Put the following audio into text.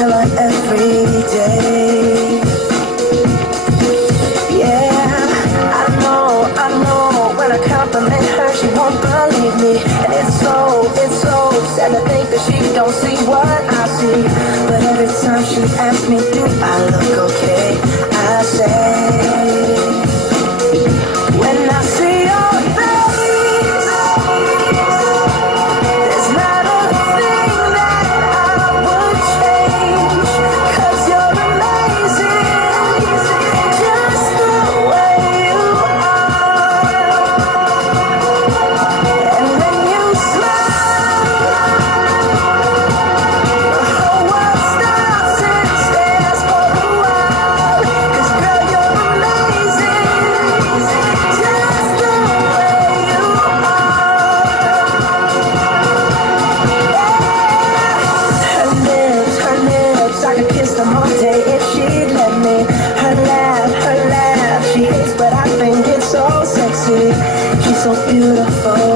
tell her every day. Yeah, I know, when I compliment her, she won't believe me. And it's so sad to think that she don't see what I see. But every time she asks me, do I look okay? I say, when I see your face, there's not a thing that I would change. 'Cause you're amazing, just the way you are. And when you smile, the whole world stops and stares for a while. 'Cause girl, you're amazing, just the way you are. Her lips, I could kiss them all day if she'd let me. Her laugh, she hates, but I think it's so sexy. She's so beautiful,